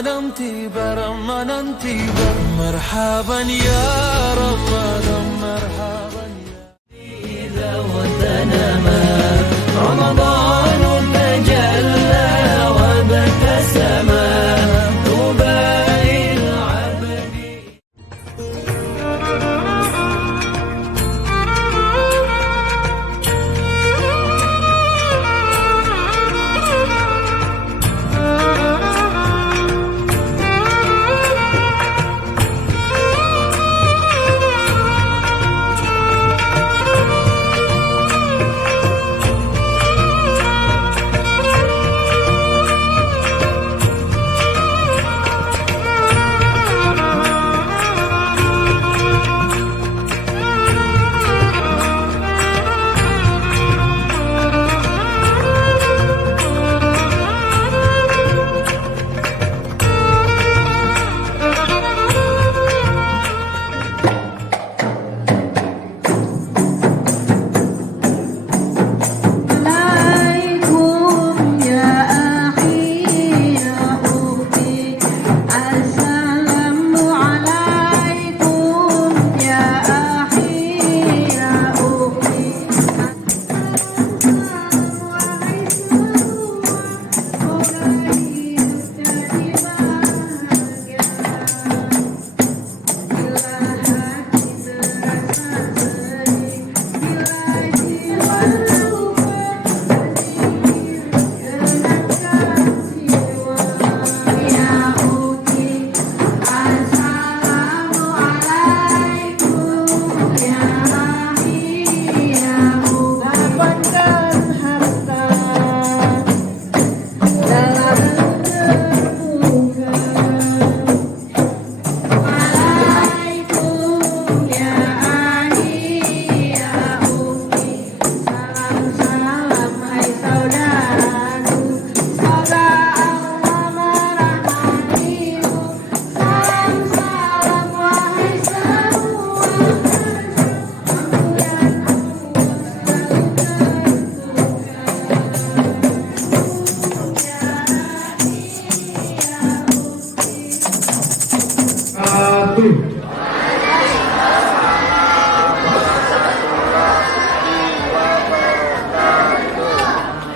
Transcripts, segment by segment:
رمضان tiba Ramadan tiba مرحبا يا رمضان مرحبا إذا وتنما رمضان تجلى وابتسم طوبى للعبد.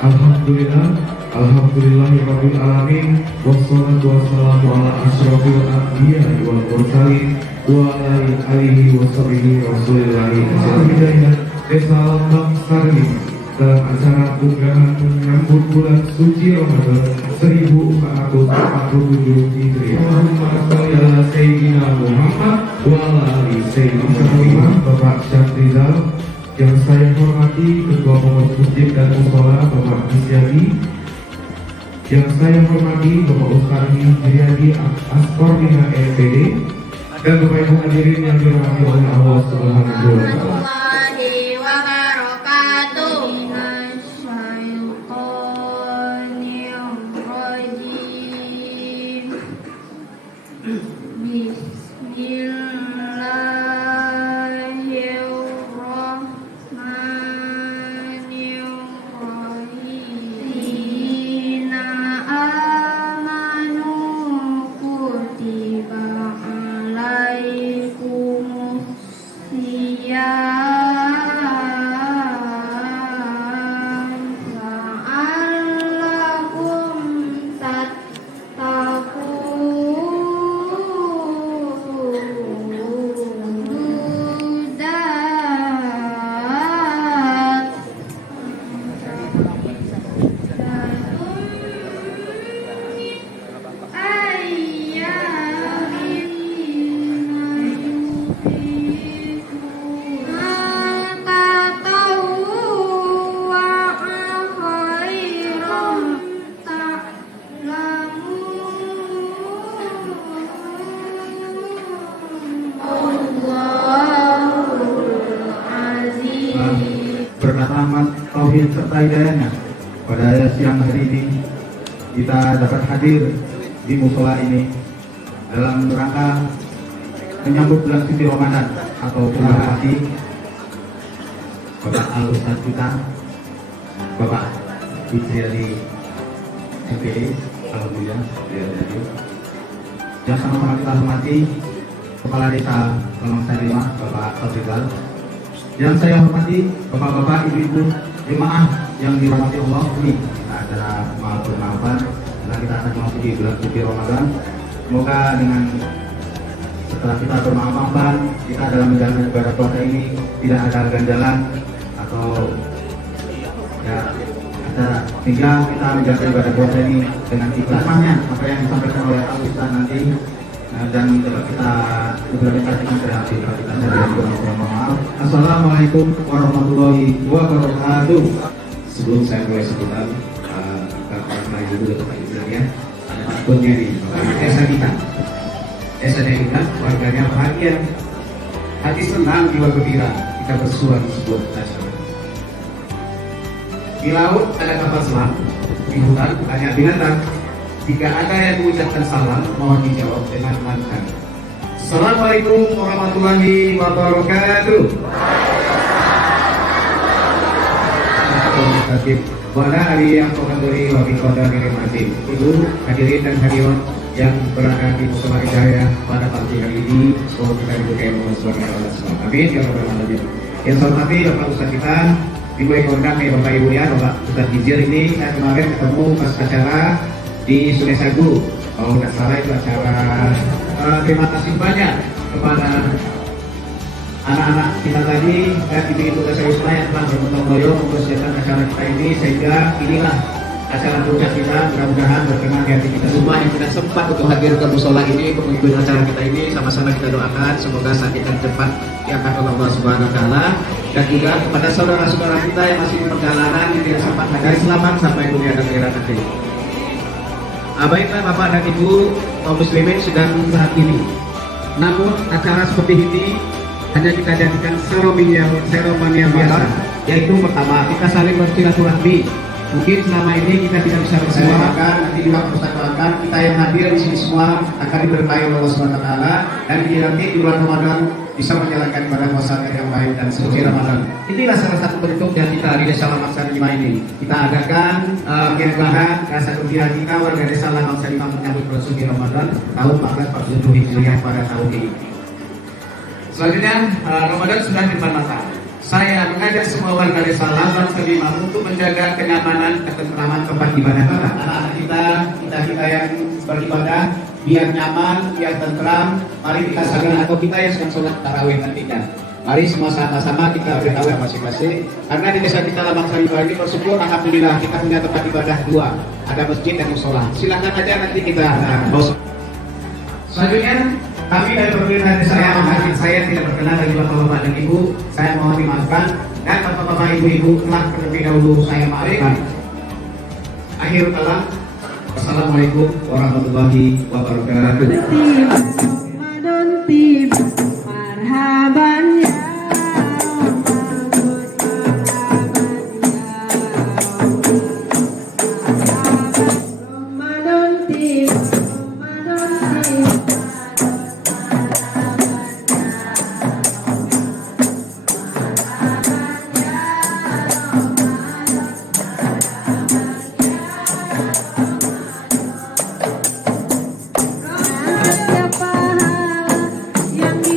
Alhamdulillah, alhamdulillahirabbil alamin, wassalatu wassalamu ala asyrofil anbiya wal mursalin wa ala alihi wa sahbihi rasulillahi hidayah desa Lambang Sari dalam acara unggahan menyambut bulan suci Ramadan 1447 Hijriah. Allahumma shalli ala sayyidina Muhammad wa ala ali sayyidina Muhammad. Bapak Syahrizal yang saya hormati Ketua Pengurus Masjid dan Mushola Bapak Isyadi, yang saya hormati Bapak Ustari Jiryadi Askor Bina EPD, dan Bapak Ibu hadirin yang dirahmati oleh Allah Subhanahu wa Ta'ala. Berkat tauhid serta hidayahnya, pada siang hari ini kita dapat hadir di musola ini dalam rangka menyambut bulan suci Ramadan atau bulan hati. Bapak Al-Ustadz kita, Bapak Isyadi MPD, alhamdulillah beliau hadir. Yang sama-sama kita hormati Kepala Desa Lamang Sari 5, Bapak Fauzal. Yang saya hormati Bapak-bapak, Ibu-ibu, jemaah yang dirahmati Allah. Ini acara maaf bermaafan karena kita akan memasuki bulan suci Ramadan. Semoga dengan setelah kita bermaaf-maafan, kita dalam menjalankan ibadah puasa ini tidak ada ganjalan atau ya ada, sehingga kita menjalankan ibadah puasa ini dengan ikhlasnya apa yang disampaikan oleh Al Ustaz nanti, dan dapat kita implementasikan ke hati kita. Maaf. Assalamualaikum warahmatullahi wabarakatuh. Sebelum saya mulai sebutan karena itu dulu tempat istilahnya ada pakunnya nih, desa kita, desa kita, warganya bahagia, hati senang, jiwa gembira, kita bersua di sebuah nasional. Di laut ada kapal selam, di hutan banyak binatang. Jika ada yang mengucapkan salam, mohon dijawab dengan lantang. Assalamualaikum warahmatullahi wabarakatuh. Pada hari yang menghadiri wabi kota Masjid, Ibu hadirin dan hadirat yang berada di Musola Hidayah pada pagi hari ini, semoga kita diberkahi Allah Subhanahu wa taala. Amin ya rabbal alamin. Yang saya hormati Bapak Ustaz kita, Ibu Ekondang, Bapak Ibu ya, Bapak Ustaz Hijir ini saya kemarin ketemu pas acara di Sungai Sagu. Kalau nggak salah itu acara. Terima kasih banyak kepada anak-anak kita tadi dan ibu-ibu saya yang telah bergotong royong mempersiapkan acara kita ini, sehingga inilah acara puncak kita. Mudah-mudahan berkenan di hati kita semua yang tidak sempat untuk hadir ke musola ini untuk mengikuti acara kita ini. Sama-sama kita doakan semoga sakit dan cepat diangkat oleh Allah Subhanahu wa taala, dan juga kepada saudara-saudara kita yang masih di perjalanan yang tidak sempat hadir, selamat sampai dunia dan akhirat nanti. Baiklah Bapak dan Ibu kaum muslimin sedang saat ini. Namun acara seperti ini hanya kita jadikan seremoni yang biasa, yaitu pertama kita saling bersilaturahmi. Mungkin selama ini kita tidak bisa bersama, maka nanti di waktu persilaturahmi kita yang hadir di sini semua akan diberkahi oleh Allah Subhanahu wa taala, dan nanti di bulan Ramadan bisa menjalankan ibadah puasa yang baik dan suci Ramadan. Inilah salah satu bentuk yang kita di Desa Lamang Sari 5 ini. Kita adakan perubahan rasa gembira kita warga Desa Lamang Sari 5 menyambut bulan suci Ramadan tahun 1447 Hijriah pada tahun ini. Selanjutnya, Ramadan sudah di depan mata. Saya mengajak semua warga Desa Lamang Sari 5 untuk menjaga kenyamanan dan ketentraman tempat ibadah kita. Anak-anak kita yang beribadah biar nyaman, biar tentram. Mari kita saling, atau kita yang sedang sholat tarawih nantinya, mari semua sama-sama kita beritahu masing-masing. Karena di desa kita Lamang Sari 5 ini bersyukur alhamdulillah kita punya tempat ibadah dua, ada masjid dan musola. Silakan aja nanti kita selanjutnya. Kami dari pemerintah desa Lamang Sari, saya tidak berkenan dari bapak-bapak dan ibu, saya mohon dimaafkan, dan bapak-bapak ibu-ibu telah terlebih dahulu saya maafkan. Akhir kalam, Assalamualaikum warahmatullahi wabarakatuh. Ramadan tiba, marhaban ya Ramadan tiba, Ramadan tiba. Yang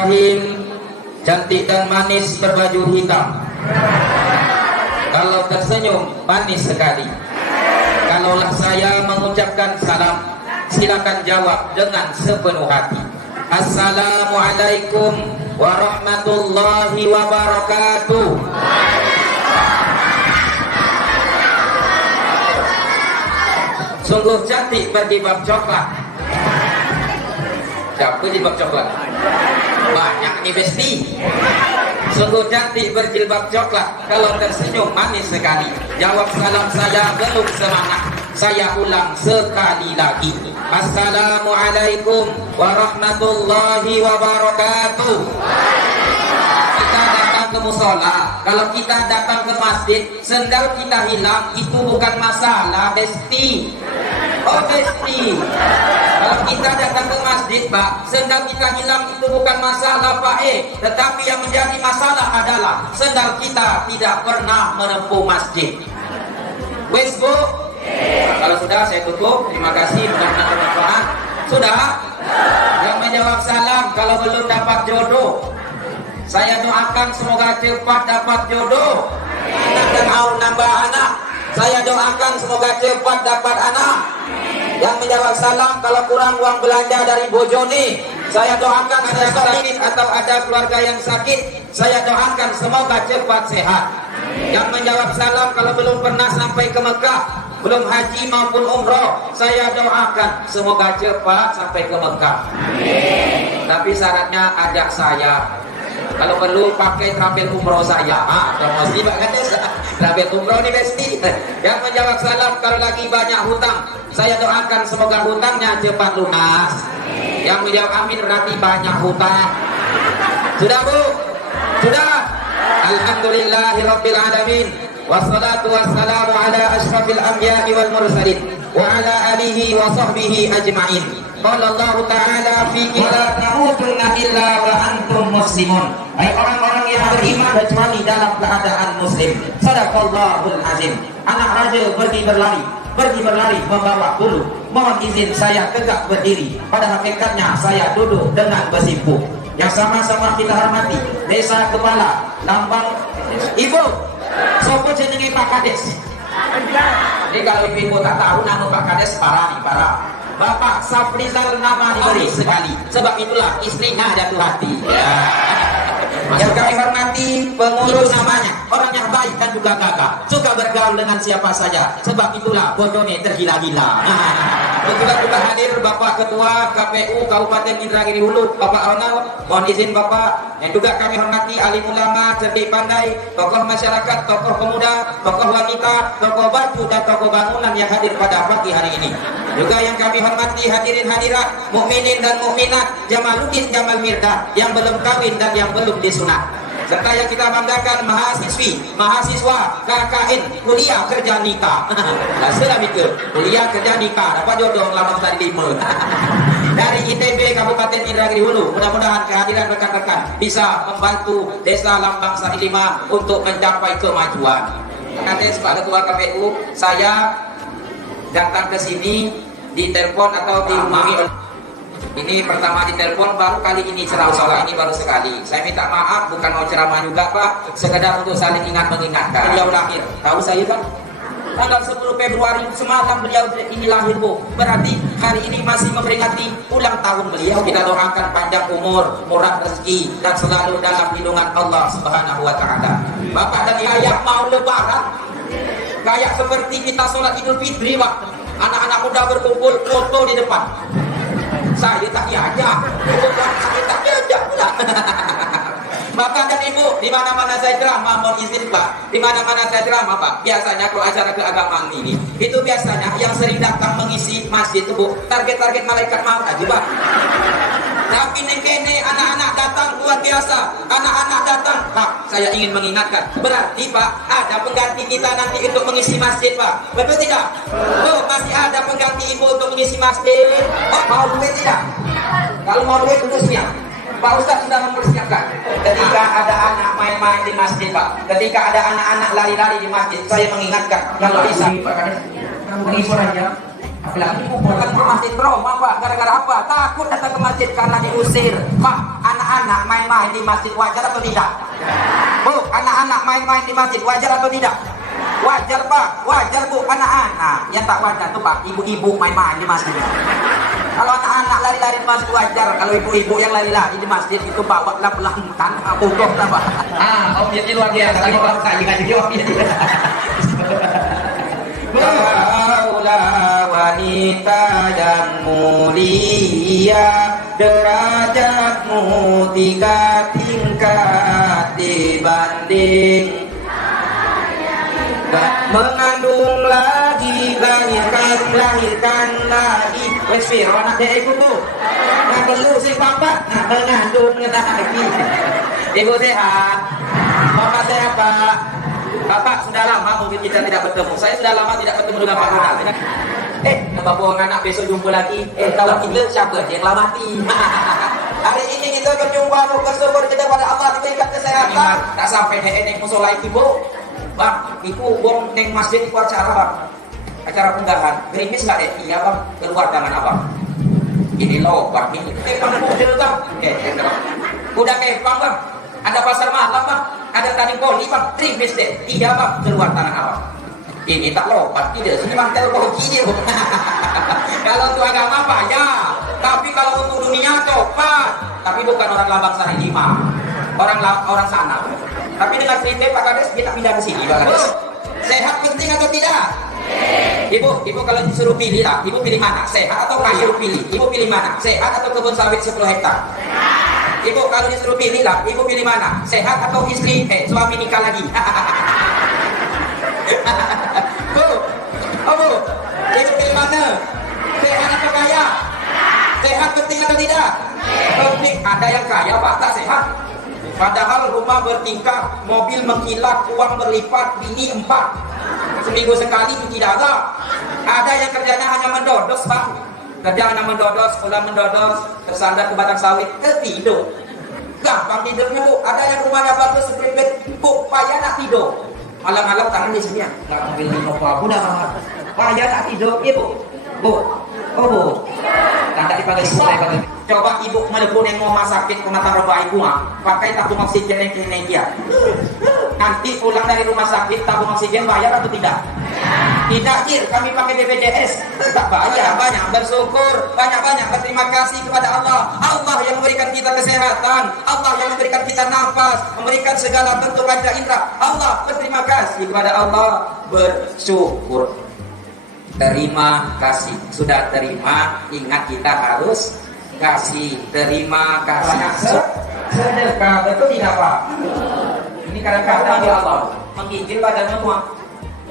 Bismillahirrahmanirrahim. Cantik dan manis berbaju hitam. Kalau tersenyum manis sekali. Kalaulah saya mengucapkan salam, silakan jawab dengan sepenuh hati. Assalamualaikum warahmatullahi wabarakatuh. Sungguh cantik berjilbab coklat. Siapa jilbab coklat? Banyak nih Besti. Sungguh cantik berjilbab coklat. Kalau tersenyum manis sekali. Jawab salam saya belum semangat. Saya ulang sekali lagi. Assalamualaikum warahmatullahi wabarakatuh. Kita datang ke musola. Kalau kita datang ke masjid, sendal kita hilang, itu bukan masalah, Besti. Oh Besti, kalau kita datang ke masjid, Pak, sendal kita hilang itu bukan masalah, Pak. Tetapi yang menjadi masalah adalah sendal kita tidak pernah menempuh masjid. Wes Bu, kalau sudah saya tutup. Terima kasih, mudah-mudahan bermanfaat. Sudah? Yang menjawab salam kalau belum dapat jodoh, saya doakan semoga cepat dapat jodoh. Anak dan nambah anak, saya doakan semoga cepat dapat anak. Yang menjawab salam kalau kurang uang belanja dari bojone, saya doakan ada sakit atau ada keluarga yang sakit, saya doakan semoga cepat sehat. Yang menjawab salam kalau belum pernah sampai ke Mekah, belum haji maupun umroh, saya doakan semoga cepat sampai ke Mekah. Tapi syaratnya ajak saya. Kalau perlu pakai travel umroh saya. Promosi Pak Kades. Travel umroh nih Besti. Yang menjawab salam kalau lagi banyak hutang, saya doakan semoga hutangnya cepat lunas. Yang menjawab amin berarti banyak hutang. Sudah Bu? Sudah? Alhamdulillahirabbil alamin. Wassalatu wassalamu ala asyrafil anbiya'i wal mursalin wa ala alihi wa sahbihi ajma'in. Qala Allah Ta'ala fi la tamutunna illa wa antum muslimun. Hai orang-orang yang beriman kecuali dalam keadaan muslim. Sadaqallahul azim. Anak raja pergi berlari membawa bulu. Mohon izin saya tegak berdiri. Pada hakikatnya saya duduk dengan bersimpuh. Yang sama-sama kita hormati Desa Kepala Lambang Ibu. Sopo jenenge Pak Kades. Jadi kalau ibu tak tahu nama Pak Kades, parah. Bapak Safrizal nama diberi sekali. Sebab itulah istrinya jatuh hati. Ya. Yang kami hormati pengurus namanya orang yang baik dan juga gagah, suka bergaul dengan siapa saja. Sebab itulah bodohnya tergila-gila. Juga hadir Bapak Ketua KPU Kabupaten Indragiri Hulu, Bapak Ronald. Mohon izin Bapak. Yang juga kami hormati alim ulama, cerdik pandai, tokoh masyarakat, tokoh pemuda, tokoh wanita, tokoh batu dan tokoh bangunan yang hadir pada pagi hari ini. Juga yang kami hormati hadirin hadirat, mukminin dan mukminat, Jamaluddin Jamal Mirdad yang belum kawin dan yang belum disunat. Serta yang kita banggakan mahasiswa KKN kuliah kerja nikah. Nah, sudah itu kuliah kerja nikah dapat jodoh lama tadi 5. Dari ITB Kabupaten Indragiri Hulu, mudah-mudahan kehadiran rekan-rekan bisa membantu Desa Lambang Sari 5 untuk mencapai kemajuan. Kades Pak Ketua KPU, saya datang ke sini ditelepon atau dihubungi. Ini pertama ditelepon, baru kali ini ceramah ini baru sekali. Saya minta maaf, bukan mau ceramah juga Pak, sekedar untuk saling mengingatkan. Beliau lahir, tahu saya Pak? Tanggal 10 Februari semalam beliau ini lahir Bu. Berarti hari ini masih memperingati ulang tahun beliau. Kita doakan panjang umur, murah rezeki, dan selalu dalam lindungan Allah Subhanahu wa Ta'ala. Bapak dan kayak mau lebaran, kayak seperti kita sholat Idul Fitri Pak. Anak-anak muda berkumpul, foto di depan. Saya tak diajak, saya tak diajak pula. Bapak dan Ibu, di mana-mana saya ceramah, mohon izin Pak, di mana-mana saya ceramah Pak, biasanya kalau acara keagamaan ini, itu biasanya yang sering datang mengisi masjid itu Bu, target-target malaikat maut aja Pak. Tapi ini anak-anak datang luar biasa, anak-anak datang Pak, saya ingin mengingatkan, berarti Pak, ada pengganti kita nanti untuk mengisi masjid Pak, betul tidak? Oh, masih ada pengganti Ibu untuk mengisi masjid. Oh, mau duit tidak? Kalau mau duit dulu siap. Pak Ustadz sudah mempersiapkan. Ketika ada anak main-main di masjid Pak, ketika ada anak-anak lari-lari di masjid, saya mengingatkan kalau bisa Pak Kades, menghibur aja. Apalagi ibu bukan ke masjid Roma Pak, gara-gara apa? Takut datang ke masjid karena diusir. Pak, anak-anak main-main di masjid wajar atau tidak? Bu, anak-anak main-main di masjid wajar atau tidak? Wajar Pak, wajar Bu, anak-anak. Yang tak wajar tuh Pak, ibu-ibu main-main di masjid. Kalau anak-anak lari-lari di masjid wajar, kalau ibu-ibu yang lari-lari di masjid itu bawa pelan-pelan pukul Pak. Om jadi luar biasa, tadi Bapak saya kasih Om jadi. Kaulah wanita yang mulia, derajatmu 3 tingkat dibanding mengandung lagi, melahirkan lagi. Wes piro anak dek iku tuh? Nggak perlu sih bapak, mengandung lagi. Ibu sehat, bapak sehat Pak. Bapak sudah lama mungkin kita tidak bertemu. Saya sudah lama tidak bertemu dengan Pak Ronald. Bapak buang anak besok jumpa lagi. Kalau kita siapa yang lama mati? Hari ini kita berjumpa bersyukur kita pada Allah diberikan kesehatan. Tak sampai naik musola itu Bu. Bang, itu wong neng masjid itu acara Bang. Acara penggahan. Gerimis nggak deh? Iya Bang. Keluar tangan Abang. Ini loh Bang. Ini kepang model Bang. Udah kepang Bang. Ada pasar malam Bang. Ada tani poli Bang. Gerimis deh. Iya Bang. Keluar tangan Abang. Ini tak lompat tidak. Sini mantel koki dia. Kalau untuk agama Pak ya. Tapi kalau untuk dunia coba. Tapi bukan orang Lambang Sari 5. Orang sana. Tapi dengan cerita Pak Kades kita pindah ke sini Pak Kades. Sehat penting atau tidak? Ibu kalau disuruh pilih lah, ibu pilih mana? Sehat atau kaya? Disuruh pilih, ibu pilih mana? Sehat atau kebun sawit 10 hektar? Ibu kalau disuruh pilih lah, ibu pilih mana? Sehat atau istri? Suami nikah lagi. Bu, ibu pilih mana? Sehat atau kaya? Sehat penting atau tidak? Penting. Ada yang kaya Pak, tak sehat. Padahal rumah bertingkah, mobil mengkilat, uang berlipat, bini 4. Seminggu sekali cuci darah. Ada yang kerjanya hanya mendodos Pak. Kerja hanya mendodos, pulang mendodos, bersandar ke batang sawit, tidur. Gampang tidurnya Bu. Ada yang rumahnya bagus, seperti Bu, payah nak tidur. Malam-malam tangan di sini ya. Nggak mobil Innova, udah payah nak tidur, Ibu. Bu, Bu. Tanda dipanggil ibu saya panggil. Coba ibu melebur yang rumah sakit rumah roba ibu pakai tabung oksigen yang klinik dia. Nanti pulang dari rumah sakit tabung oksigen bayar atau tidak? Tidak Cir, kami pakai BPJS. Tak bayar, banyak bersyukur, banyak-banyak berterima kasih kepada Allah. Allah yang memberikan kita kesehatan, Allah yang memberikan kita nafas, memberikan segala bentuk panca indera. Allah berterima kasih kepada Allah, bersyukur. Terima kasih. Sudah terima, ingat kita harus kasih. Terima kasih. Sedekah, betul tidak Pak? Ini kadang-kadang ya Allah menggigil badannya semua.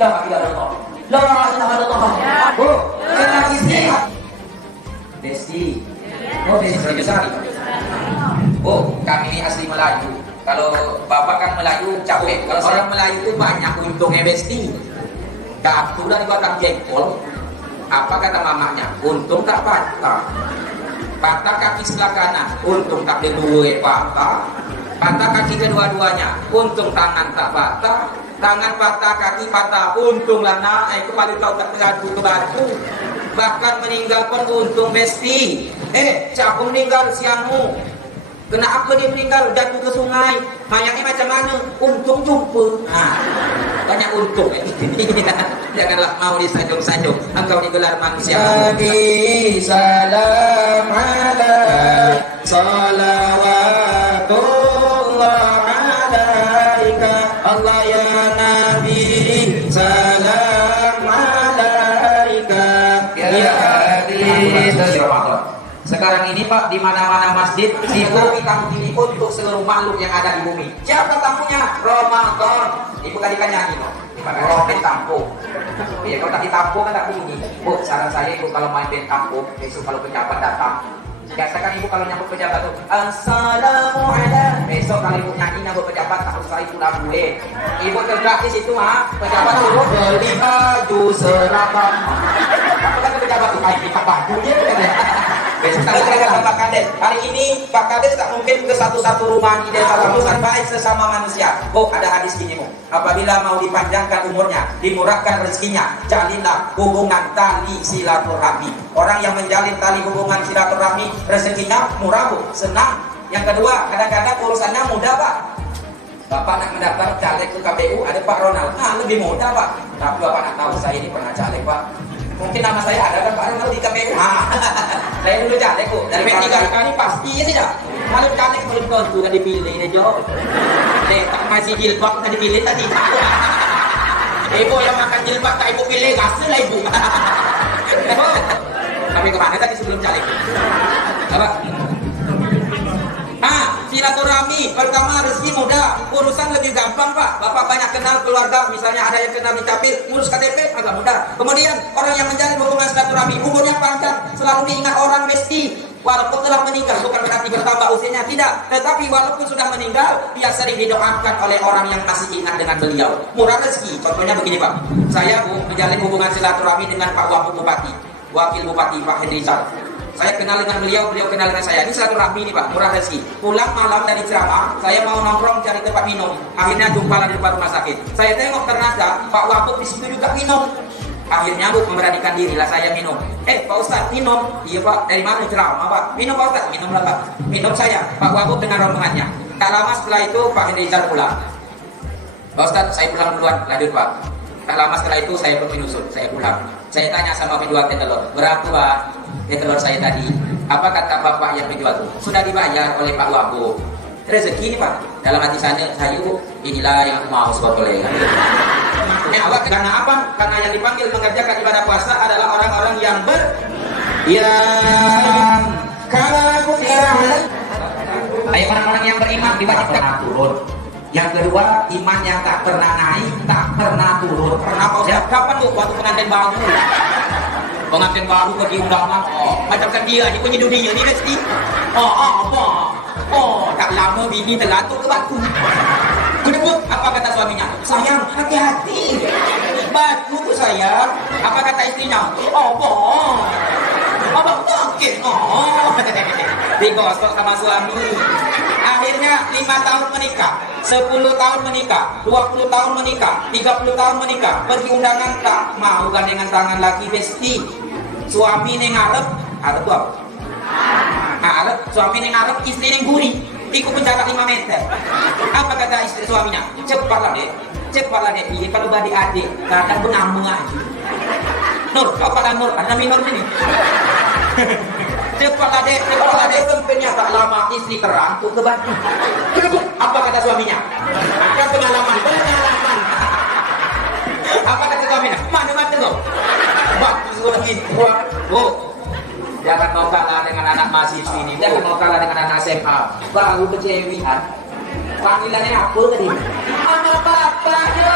La ilaha illallah. La ilaha illallah. Bu, senang istirahat. Desti. Oh, Desti besar. Bu, kami ini asli Melayu. Kalau Bapak kan Melayu capek. Kalau orang Melayu itu banyak untungnya Desti. Gak sudah dibatang jengkol. Apa kata mamanya? Untung tak patah. Patah kaki sebelah kanan. Untung tak dua patah. Patah kaki kedua-duanya. Untung tangan tak patah. Tangan patah, kaki patah. Untung lah naik kembali kau tak terjatuh ke batu. Bahkan meninggal pun untung Besti. Siapa meninggal siangmu? Kenapa dia meninggal? Jatuh ke sungai. Mayatnya macam mana? Untung jumpa. Banyak untung. Janganlah mau disanjung-sanjung. Engkau digelar manusia. Salam ala salawatullah alaika Allah ya Nabi. Salam alaika ya hadis Ramadan. Sekarang ini Pak, di mana-mana masjid dibuka tamu ini untuk seluruh makhluk yang ada di bumi. Siapa tamunya? Ramadan. Ibu tadi kan nyanyi loh. Dipakai band tampung. Ya kalau tak ditampung kan tak bunyi. Bu, saran saya Ibu kalau main band tampung, besok kalau pejabat datang, biasakan Ibu kalau nyambut pejabat tuh Assalamualaikum. Besok kalau Ibu nyanyi nyambut pejabat tak usah Ibu lagu Ibu tegak di situ pejabat turun beli baju seragam. Apa kan pejabat tuh kayak kita baju dia kan ya. Besok tak kata Pak Kades. Hari ini Pak Kades tak mungkin ke satu-satu rumah di desa Lamusan, baik sesama manusia. Oh, ada hadis gini, apabila mau dipanjangkan umurnya, dimurahkan rezekinya, jalinlah hubungan tali silaturahmi. Orang yang menjalin tali hubungan silaturahmi, rezekinya murah, Bu, senang. Yang kedua, kadang-kadang urusannya mudah, Pak. Bapak nak mendaftar caleg ke KPU, ada Pak Ronald. Nah, lebih mudah, Pak. Tapi Bapak nak tahu saya ini pernah caleg, Pak. Mungkin nama saya ada kan Pak Ronald di KPU. Saya dulu caleg, Bu. Dari P3 kali pasti ya tidak. Kalau caleg belum tentu kan dipilih deh, Jo. Tak masih jilbab kan dipilih tadi. Ibu yang makan jilbab tak ibu pilih, kasih lah ibu. Tapi kemana tadi sebelum caleg? Apa? Silaturahmi, pertama rezeki mudah, urusan lebih gampang, Pak. Bapak banyak kenal keluarga, misalnya ada yang kenal di Capil, ngurus KTP agak mudah. Kemudian orang yang menjalin hubungan silaturahmi, umurnya panjang, selalu diingat orang besti. Walaupun telah meninggal, bukan berarti bertambah usianya, tidak. Tetapi walaupun sudah meninggal, dia sering didoakan oleh orang yang masih ingat dengan beliau. Murah rezeki, contohnya begini, Pak. Saya, Bu, menjalin hubungan silaturahmi dengan Pak Wakil Bupati, Wakil Bupati Pak Hendrizal. Saya kenal dengan beliau, beliau kenal dengan saya. Ini silaturahmi nih, Pak, murah rezeki. Pulang malam dari ceramah, saya mau nongkrong cari tempat minum. Akhirnya jumpa di depan rumah sakit. Saya tengok ternyata Pak Wakub di situ juga minum. Akhirnya Bu memberanikan diri lah saya minum. Pak Ustadz minum. Iya Pak, dari mana ceramah Pak? Minum Pak Ustadz, minum lah Pak. Minum saya, Pak Wakub dengan rombongannya. Tak lama setelah itu Pak Hendrizal pulang. Pak Ustadz, saya pulang duluan, lanjut Pak. Tak lama setelah itu saya pun menyusul, saya pulang. Saya tanya sama penjual teh telur, berapa Pak teh telur saya tadi? Apa kata Bapak yang penjual itu? Sudah dibayar oleh Pak Wakub. Rezeki ini Pak. Dalam hati saya Bu, inilah yang aku mau sebetulnya. Awak karena apa? Karena yang dipanggil mengerjakan ibadah puasa adalah orang-orang yang karena aku ayo orang-orang yang beriman diwajibkan turun. Yang kedua, iman yang tak pernah naik, tak pernah turun. Pernah kau siap? Kapan Bu? Waktu pengantin baru. Pengantin baru pergi undangan. Macam kan dia ni punya dunia ni rezeki. Tak lama bini terlatur ke batu. Kenapa? Apa kata suaminya? Sayang, hati-hati. Batu tu sayang. Apa kata istrinya? Abang sakit. Digosok sama suami. Akhirnya 5 tahun menikah, 10 tahun menikah, 20 tahun menikah, 30 tahun menikah. Pergi undangan tak mau gandengan tangan lagi besti. Suami ni ngarep, ada tu apa? Ngarep, suami ni ngarep, istri ni gurih. Ikut penjara 5 meter. Apa kata istri suaminya? Cepatlah dek, cepatlah dek. Iya kalau badi adik, kadang pun nama aja. Nur, kau pada Nur, ada Nur sini. Cepatlah dek, Rempenya tak lama istri terangkut ke batu. Apa kata suaminya? Ada pengalaman. Apa kata suaminya? Mana tu? Batu sudah gitu. Jangan mau kalah dengan anak mahasiswa ini. Jangan mau kalah dengan anak SMA. Baru kecewian. Panggilannya apa tadi? Mana bapaknya?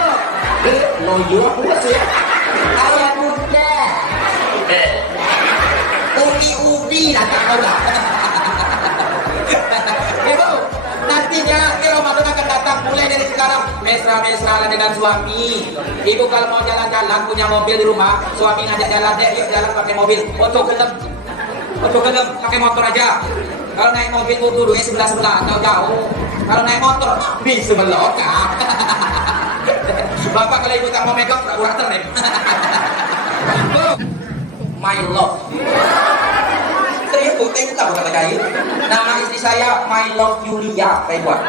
Loyo aku sih. Ayah muda. Udi lah tak tahu lah. Ibu, nantinya Ramadan akan datang mulai dari sekarang. Mesra-mesra dengan suami. Ibu kalau mau jalan-jalan punya mobil di rumah, suami ngajak jalan, dek yuk jalan pakai mobil. Foto gelem pakai motor aja. Kalau naik mobil butuh duit sebelah jauh. Kalau naik motor di sebelah kak. Bapak kalau ibu tak mau megang pura-pura ternem. My love. Serius bu, saya tahu kata kayu. Nama istri saya My Love Yulia. Saya buat.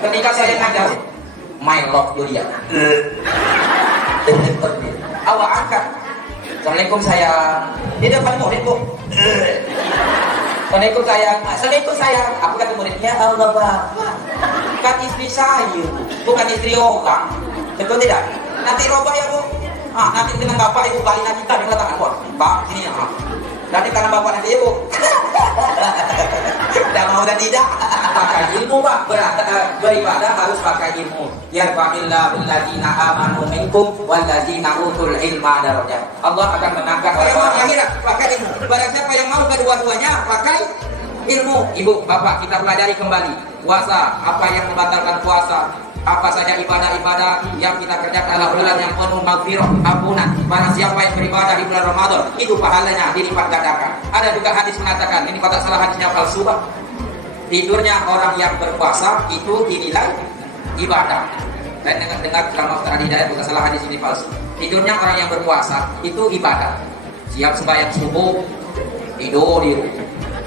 Ketika saya ngajar My Love Yulia. Awak angkat. Assalamualaikum sayang. Dia dapat murid bu. Assalamualaikum sayang. Assalamualaikum sayang. Apa kata muridnya? Allah Bapak. Kan istri saya, bukan istri orang. Betul tidak? Nanti robah ya bu. Nanti dengan bapak ibu balik nanti kita dengan tangan buat. Pak, sini ya. Nanti karena bapak nanti ibu. Tidak mau dan tidak. Pakai ilmu pak. Beribadah harus pakai ilmu. Yarfa'illahu alladzina amanu minkum walladzina utul ilma darajat. Allah akan mengangkat orang yang kira pakai ilmu. Barang siapa yang mau kedua-duanya pakai ilmu. Ibu, bapak kita pelajari kembali. Puasa, apa yang membatalkan puasa? Apa saja ibadah-ibadah yang kita kerjakan adalah bulan yang penuh maghfirah, ampunan. Barang siapa yang beribadah di bulan Ramadan, itu pahalanya dilipat gandakan. Ada juga hadis mengatakan, ini kalau tak salah hadisnya palsu, Pak. Tidurnya orang yang berpuasa itu dinilai ibadah. Dan dengar ceramah Ustaz Hidayat, bukan salah hadis ini palsu. Tidurnya orang yang berpuasa itu ibadah. Siap sembahyang subuh, tidur.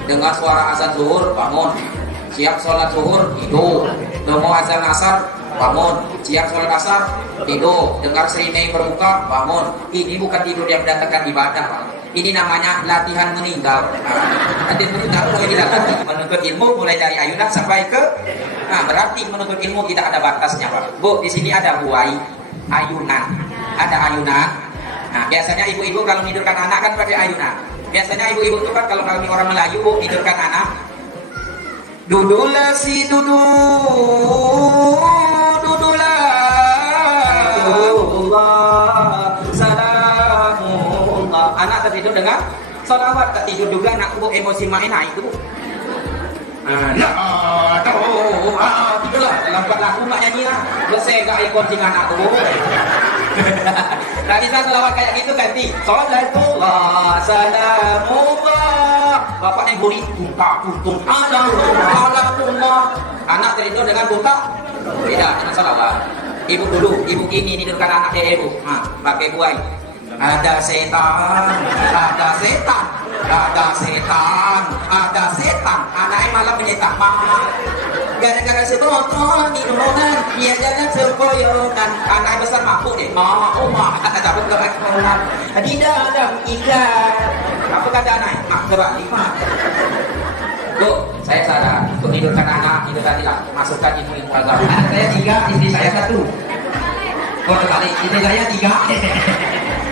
Dengar suara azan zuhur, bangun. Siap sholat zuhur, tidur. Dengar azan asar, bangun. Siap sholat asar, tidur. Dengar serimai berbuka, bangun. Ini bukan tidur yang mendatangkan ibadah, Pak. Ini namanya latihan meninggal. Nanti tahu ini latihan menuntut ilmu mulai dari ayunan sampai ke. Nah, berarti menuntut ilmu tidak ada batasnya, Pak. Bu, di sini ada buai, ayunan, ada ayunan. Nah, biasanya ibu-ibu kalau tidurkan anak kan pakai ayunan. Biasanya ibu-ibu itu kan kalau kami orang Melayu, Bu, tidurkan anak. Dudulah si dudulah. Salamullah. Anak tertidur dengan salawat, tertidur juga anak Bu emosi main naik itu. Tidurlah dalam buat lagu mak nyanyi lah. Selesai gak ikon tinggal anak Bu. Nah, bisa selawat kayak gitu ganti. Salatullah salamullah. Bapak yang buri buka putung alamullah. Anak tertidur dengan buka. Tidak, dengan salawat. Ibu dulu, ibu ini tidurkan anak dia ibu. Nah, pakai buai. Ada setan, ada setan, ada setan, ada setan. Anaknya malah menyetak mama. Gara-gara sebotol minuman, dia jalan sempoyonan. Anaknya besar mampu deh. Oma, kata cabut ke sekolah. Di dalam ikan. Apa kata anak? Mak, coba lihat. Bu, saya sadar. Untuk tidurkan anak, tidurkan tidak. Masukkan ilmu agama. Anak saya 3, istri saya 1. Oh, terbalik. Istri saya 3.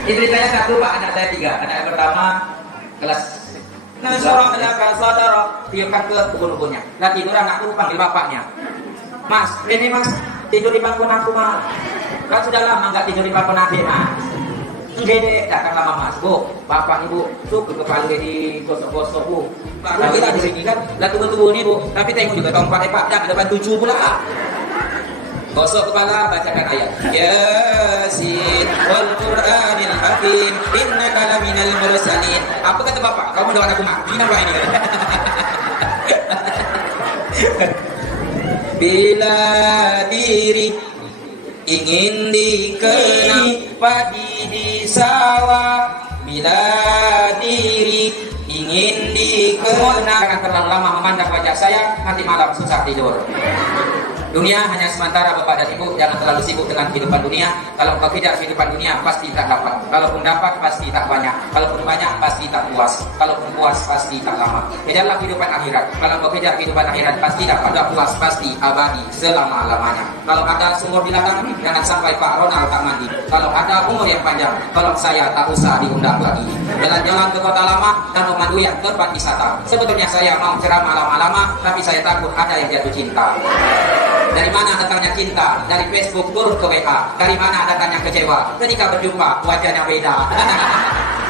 Istri saya 1, Pak. Anak saya 3. Anak yang pertama kelas. Nah, seorang adalah saudara, tiupkan ke ubun-ubunnya. Nah, tidur anak itu panggil bapaknya. Mas, ini Mas, tidur di bangku aku, Mas. Kan sudah lama nggak tidur di bangku nabi, Mas. Gede, datang lama Mas. Bu, bapak ibu, suka kepala di gosok-gosok, Bu. Baru kita di sini kan, lah tunggu-tunggu ini, Bu. Tapi tengok juga tahun 4 Pak, dah ke depan 7 pula. Gosok kepala, bacakan ayat. Yasin wal Qur'anil Hakim innaka laminal mursalin. Apa kata bapak? Kamu doakan aku mati apa ini? Bila diri ingin dikenal padi di sawah, bila diri ingin dikenal. Jangan terlalu lama memandang wajah saya, nanti malam susah tidur. Dunia hanya sementara Bapak dan Ibu, jangan terlalu sibuk dengan kehidupan dunia. Kalau kau kejar kehidupan dunia, pasti tak dapat. Kalaupun dapat, pasti tak banyak. Kalaupun banyak, pasti tak puas. Kalaupun puas, pasti tak lama. Kejarlah kehidupan akhirat. Kalau kau kejar kehidupan akhirat, pasti dapat. Tak puas, pasti abadi selama-lamanya. Kalau ada sumur di ladang, jangan sampai Pak Ronald tak mandi. Kalau ada umur yang panjang, tolong saya tak usah diundang lagi. Jalan-jalan ke kota lama dan memandu yang tempat wisata. Sebetulnya saya mau ceramah lama-lama, tapi saya takut ada yang jatuh cinta. Dari mana datangnya cinta? Dari Facebook turun ke WA. Dari mana datangnya kecewa? Ketika berjumpa, wajahnya beda.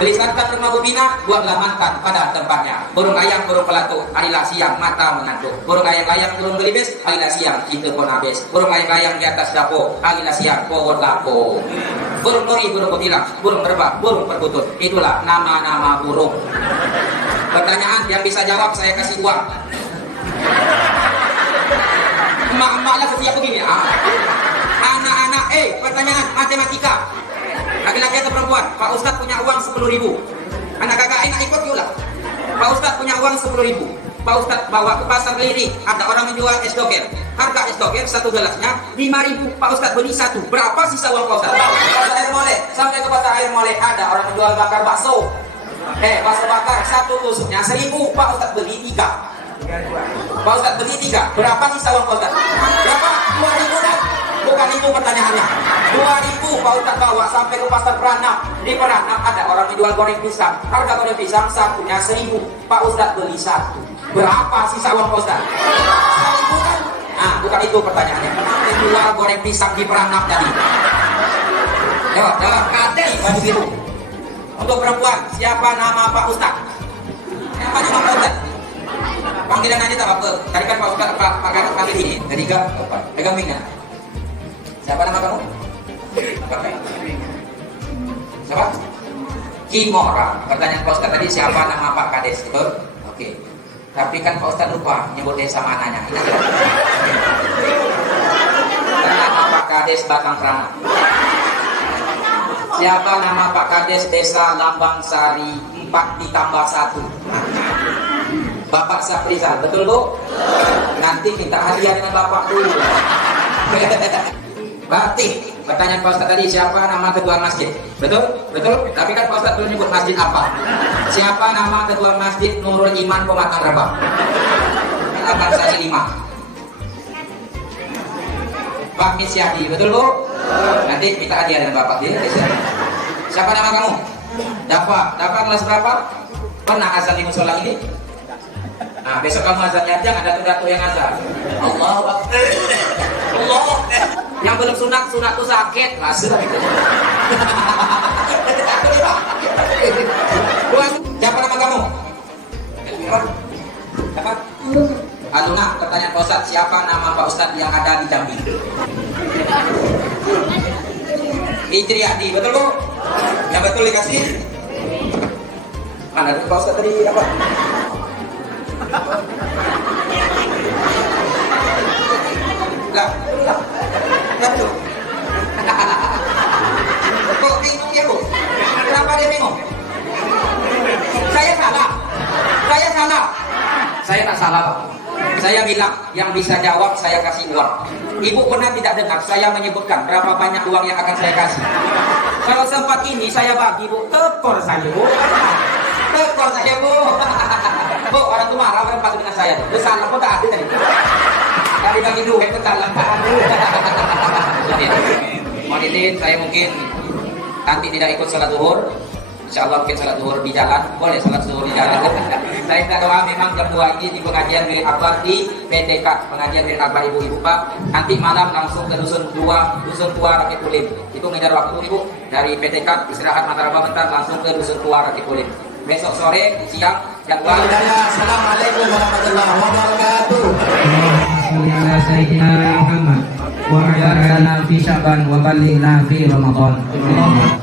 Beli santan rumah bubina, buanglah mantan pada tempatnya. Burung ayam, burung pelatu, harilah siang mata mengantuk. Burung ayam-ayam turun gelibis, harilah siang cinta pun habis. Burung ayam-ayam di atas dapur, harilah siang pohon lapo. Burung nuri, burung kutilang, burung terbang, burung perkutut. Itulah nama-nama burung. Pertanyaan yang bisa jawab saya kasih uang. Emak-emak lah setiap begini. Anak-anak, pertanyaan matematika. Laki-laki atau perempuan? Pak Ustadz punya uang 10.000. Anak kakak enak ikut juga. Pak Ustadz punya uang 10.000. Pak Ustadz bawa ke pasar keliling. Ada orang menjual es doger. Harga es doger satu gelasnya 5.000. Pak Ustadz beli satu. Berapa sisa uang Pak Ustadz? Pasar air mole. Sampai ke pasar air mole ada orang menjual bakar bakso. Bakso bakar satu tusuknya 1.000. Pak Ustadz beli 3. Pak Ustadz beli 3. Berapa sisa uang Pak Ustadz? Berapa? 2.000 kan? Bukan itu pertanyaannya. 2.000 Pak Ustadz bawa sampai ke pasar Peranap. Di Peranap ada orang menjual goreng pisang. Harga goreng pisang satunya 1.000. Pak Ustadz beli 1. Berapa sisa uang Pak Ustadz? 1.000 kan? Nah, bukan itu pertanyaannya. Menjual goreng pisang di Peranap tadi. Jawab. Kade baju biru. Untuk perempuan, siapa nama Pak Ustadz? Siapa nama Pak Ustadz? Panggilan aja tak apa. Tadi kan Pak Ustadz Pak Gadot panggil ini. Tadi kan pegang minyak. Siapa nama kamu? Siapa? Kimora. Pertanyaan Pak Ustadz tadi siapa nama Pak Kades? Betul? Oke. Tapi kan Pak Ustadz lupa nyebut desa mananya. Ingat ya? Nama Pak Kades Batang Prana. Siapa nama Pak Kades Desa Lambang Sari 4 ditambah 1? Bapak Saprizal, betul Bu? Nanti minta hadiah dengan Bapak dulu. Batik. Pertanyaan Pak Ustadz tadi siapa nama ketua masjid? Betul? Betul? Tapi kan Pak Ustadz belum nyebut masjid apa? Siapa nama ketua masjid Nurul Iman Pematang Rabah? Akan saya 5. Pak Misyadi, betul Bu? Nanti minta hadiah dengan Bapak dia. Siapa nama kamu? Dafa. Dafa kelas berapa? Pernah azan di musola ini? Nah, besok kamu azannya aja, ada tuh yang azan. Allahu Akbar. Allah. Yang belum sunat tuh sakit. Langsung. Siapa nama kamu? Siapa? Aluna. Pertanyaan Pak Ustadz, siapa nama Pak Ustadz yang ada di Jambi? Ijriyadi, betul Bu? Yang betul dikasih. Mana Pak Ustadz tadi apa? Lah, betul. Kok bingung ya Bu? Kenapa dia bingung? Saya salah. Saya tak salah Pak. Saya bilang yang bisa jawab saya kasih uang. Ibu pernah tidak dengar saya menyebutkan berapa banyak uang yang akan saya kasih? Kalau sempat ini saya bagi Bu, tekor saya Bu. Tekor saya Bu. Bu, orang tua marah orang pasti dengan saya. Besar apa tak ada tadi? Tadi bagi duit ke dalam tak ada. Mohon izin saya mungkin nanti tidak ikut salat zuhur. Insyaallah mungkin salat zuhur di jalan. Boleh salat zuhur di jalan. Saya minta doa memang jam 2 ini di pengajian milik Akbar di PTK, pengajian milik Akbar ibu-ibu Pak. Nanti malam langsung ke dusun tua Rakit Kulim. Itu ngejar waktu Ibu dari PTK istirahat Mataraba bentar langsung ke dusun tua Rakit Kulim. Besok sore, siang, jadwal. Assalamualaikum warahmatullahi wabarakatuh. Ala Sayyidina Muhammad wa ala fi Sya'ban wa ballighna fi Ramadan.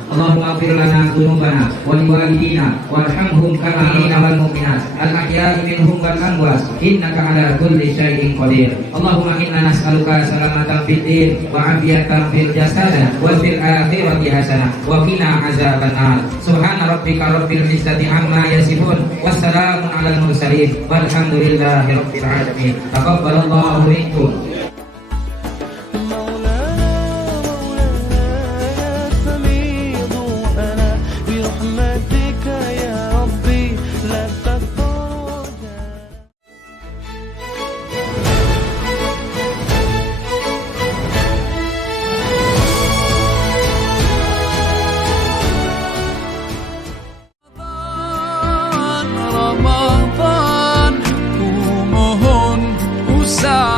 Allahumma ighfir lana dhunubana wa liwalidina warhamhum kama wal mu'minat al-ahya'i minhum wal amwat innaka ala kulli syai'in qadir. Allahumma inna nas'aluka salamatan fid din wa 'afiyatan fil jasad wa fil akhirati hasanah wa qina azabannar. Subhana rabbika rabbil izzati amma yasifun wassalamun alal mursalin walhamdulillahi rabbil alamin. Taqabbalallahu minkum. Ramadan, ku mohon usah